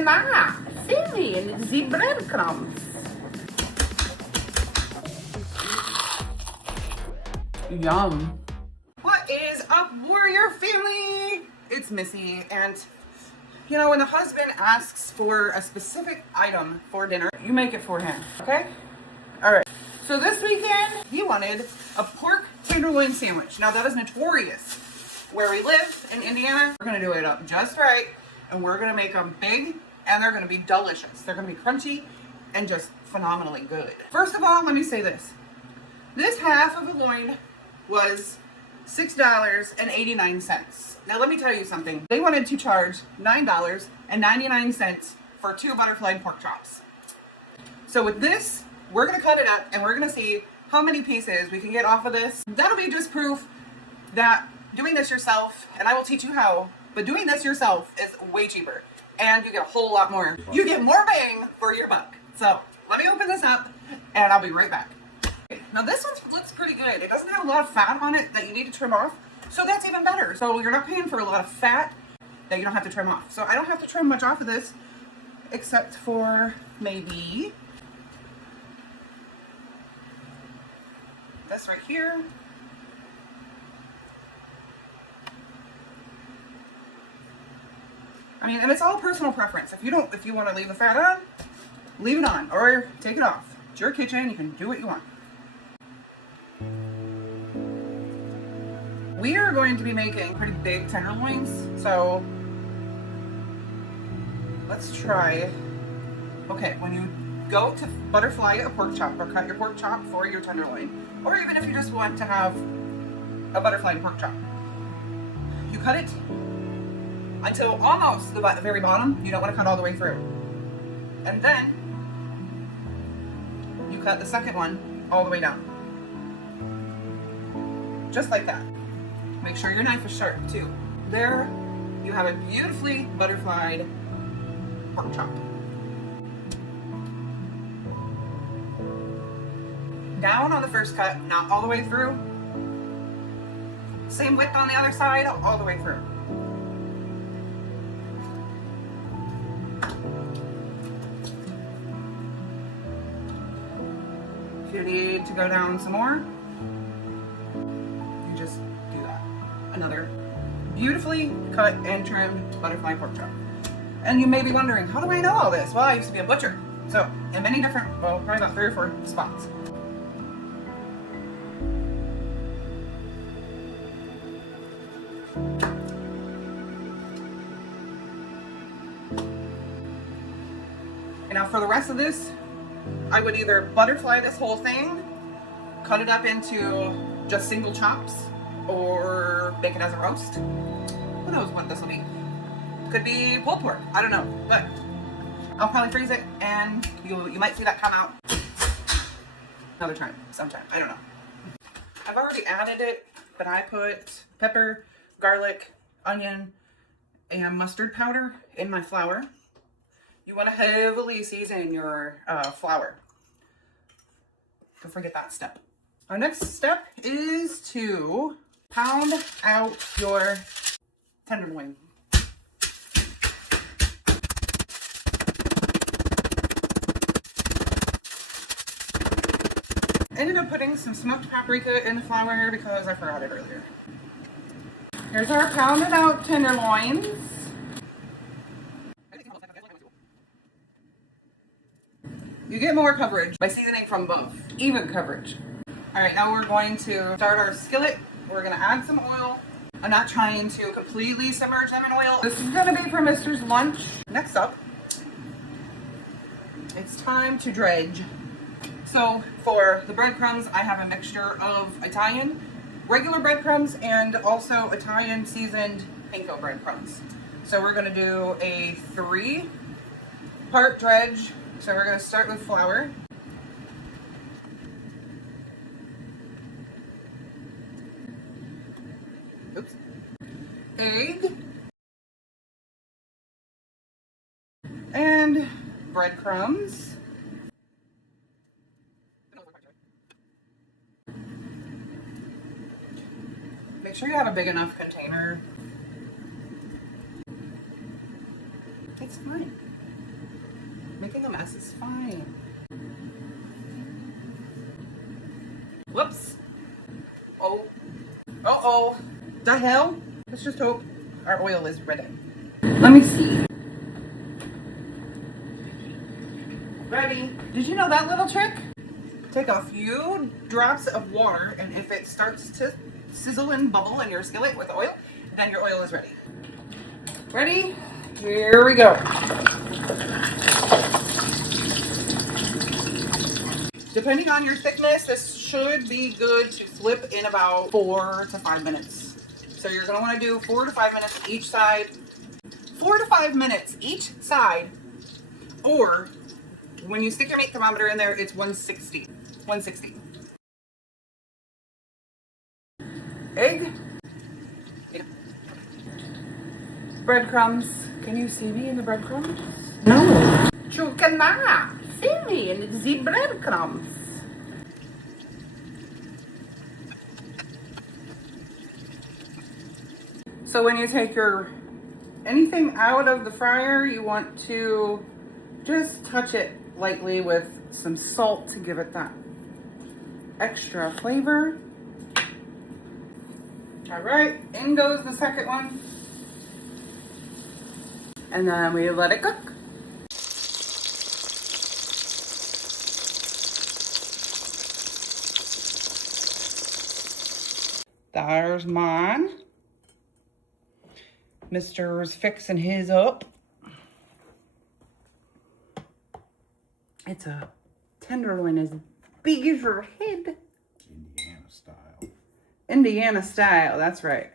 at that. See, the breadcrumbs. Yum. What is up, Warrior family? It's Missy, and you know, when the husband asks for a specific item for dinner, you make it for him, okay? All right. So this weekend, he wanted a pork tenderloin sandwich. Now that is notorious. Where we live in Indiana, we're gonna do it up just right, and we're gonna make them big, and they're gonna be delicious. They're gonna be crunchy and just phenomenally good. First of all, let me say this. This half of a loin was $6.89. Now let me tell you something. They wanted to charge $9.99 for 2 butterfly pork chops. So with this, we're gonna cut it up and we're gonna see how many pieces we can get off of this. That'll be just proof that doing this yourself, and I will teach you how, but doing this yourself is way cheaper and you get a whole lot more. You get more bang for your buck. So let me open this up and I'll be right back. Now this one looks pretty good. It doesn't have a lot of fat on it that you need to trim off, so that's even better. So you're not paying for a lot of fat that you don't have to trim off. So I don't have to trim much off of this, except for maybe this right here. I mean, and it's all personal preference. If you want to leave the fat on, leave it on or take it off. It's your kitchen. You can do what you want. We are going to be making pretty big tenderloins, so let's try. Okay, when you go to butterfly a pork chop or cut your pork chop for your tenderloin, or even if you just want to have a butterfly pork chop, you cut it until almost the very bottom. You don't want to cut all the way through. And then you cut the second one all the way down. Just like that. Make sure your knife is sharp too. There you have a beautifully butterflied pork chop. Down on the first cut, not all the way through. Same width on the other side, all the way through. If you need to go down some more, you just do that. Another beautifully cut and trimmed butterfly pork chop. And you may be wondering, how do I know all this? Well, I used to be a butcher. So, in many different, well, probably about 3 or 4 spots. And now for the rest of this, I would either butterfly this whole thing, cut it up into just single chops, or make it as a roast. Who knows what this will be? Could be pulled pork. I don't know, but I'll probably freeze it, and you might see that come out another time, sometime. I don't know. I've already added it, but I put pepper, garlic, onion, and mustard powder in my flour. You want to heavily season your flour. Don't forget that step. Our next step is to pound out your tenderloin. Ended up putting some smoked paprika in the flour because I forgot it earlier. Here's our pounded out tenderloins. You get more coverage by seasoning from above, even coverage. All right, now we're going to start our skillet. We're gonna add some oil. I'm not trying to completely submerge them in oil. This is gonna be for Mr.'s lunch. Next up, it's time to dredge. So for the breadcrumbs, I have a mixture of Italian, regular breadcrumbs, and also Italian seasoned panko breadcrumbs. So we're gonna do a 3-part dredge. So we're gonna start with flour. Oops. Egg. And breadcrumbs. Make sure you have a big enough container. It's fine. Making a mess is fine. Whoops. Oh. Uh-oh. The hell? Let's just hope our oil is ready. Let me see. Ready. Did you know that little trick? Take a few drops of water, and if it starts to sizzle and bubble in your skillet with oil, then your oil is ready. Ready? Here we go. Depending on your thickness, this should be good to flip in about 4 to 5 minutes. So you're going to want to do 4 to 5 minutes each side. 4 to 5 minutes each side. Or when you stick your meat thermometer in there, it's 160. 160. Egg. Yeah. Breadcrumbs. Can you see me in the breadcrumbs? No. You cannot see me in the breadcrumbs. So when you take your anything out of the fryer, you want to just touch it lightly with some salt to give it that extra flavor. All right, in goes the second one. And then we let it cook. There's mine. Mister's fixing his up. It's a tenderloin as big as your head. Indiana style. Indiana style, that's right.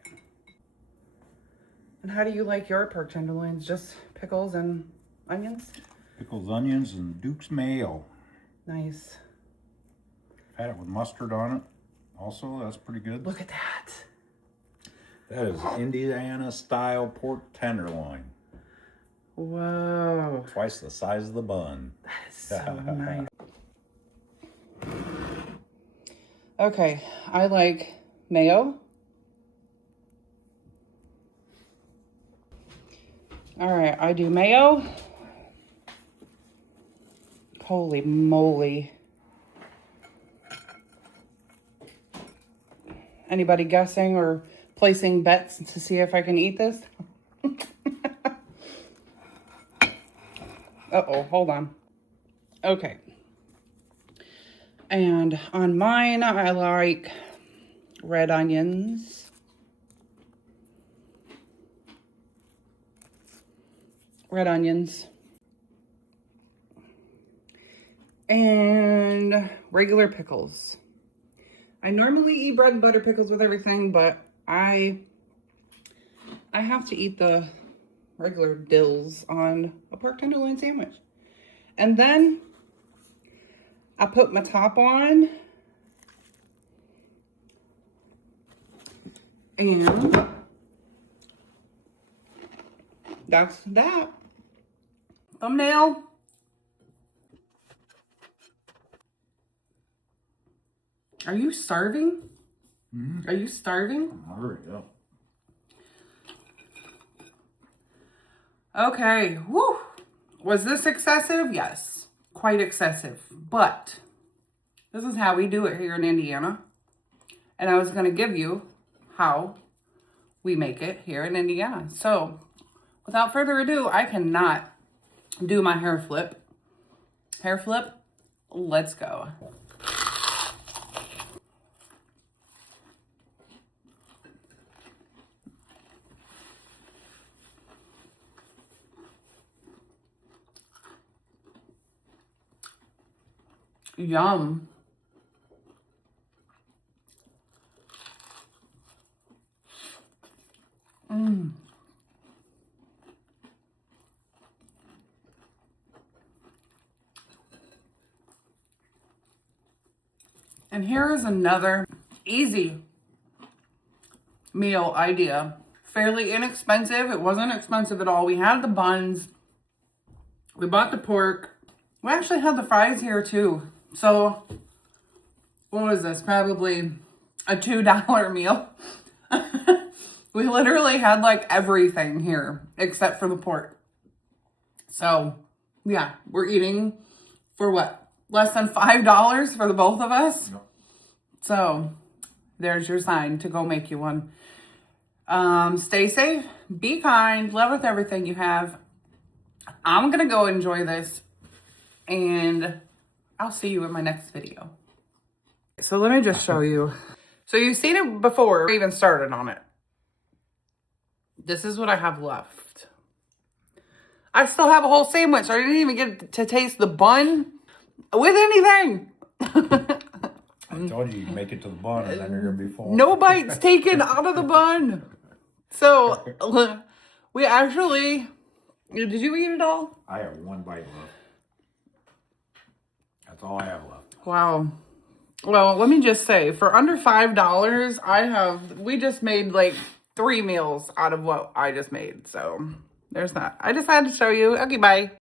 And how do you like your pork tenderloins? Just pickles and onions? Pickles, onions, and Duke's mayo. Nice. Had it with mustard on it. Also, that's pretty good. Look at that. That is Indiana style pork tenderloin. Whoa. Twice the size of the bun. That is so nice. Okay, I like mayo. All right, I do mayo. Holy moly. Anybody guessing or placing bets to see if I can eat this? Uh-oh, hold on. Okay. And on mine, I like red onions. Red onions. And regular pickles. I normally eat bread and butter pickles with everything, but I have to eat the regular dills on a pork tenderloin sandwich. And then I put my top on. And that's that. Thumbnail. Are you starving? Mm-hmm. Are you starving? Hurry up. Okay, whew. Was this excessive? Yes, quite excessive. But this is how we do it here in Indiana. And I was gonna give you how we make it here in Indiana. So without further ado, I cannot do my hair flip. Hair flip, let's go. Yum. Mmm. And here is another easy meal idea. Fairly inexpensive. It wasn't expensive at all. We had the buns. We bought the pork. We actually had the fries here too. So, what was this? Probably a $2 meal. We literally had like everything here except for the pork. So, Yeah, we're eating for what? Less than $5 for the both of us? Yep. So, there's your sign to go make you one. Stay safe, be kind, love with everything you have. I'm gonna go enjoy this, and I'll see you in my next video. So let me just show you. So you've seen it before we even started on it. This is what I have left. I still have a whole sandwich. I didn't even get to taste the bun with anything. I told you, you make it to the bun and then you're going to be full. No bites taken out of the bun. So we actually, did you eat it all? I have one bite left. That's all I have left. Wow. Well, let me just say, for under $5, we just made like 3 meals out of what I just made. So there's that. I just had to show you. Okay, bye.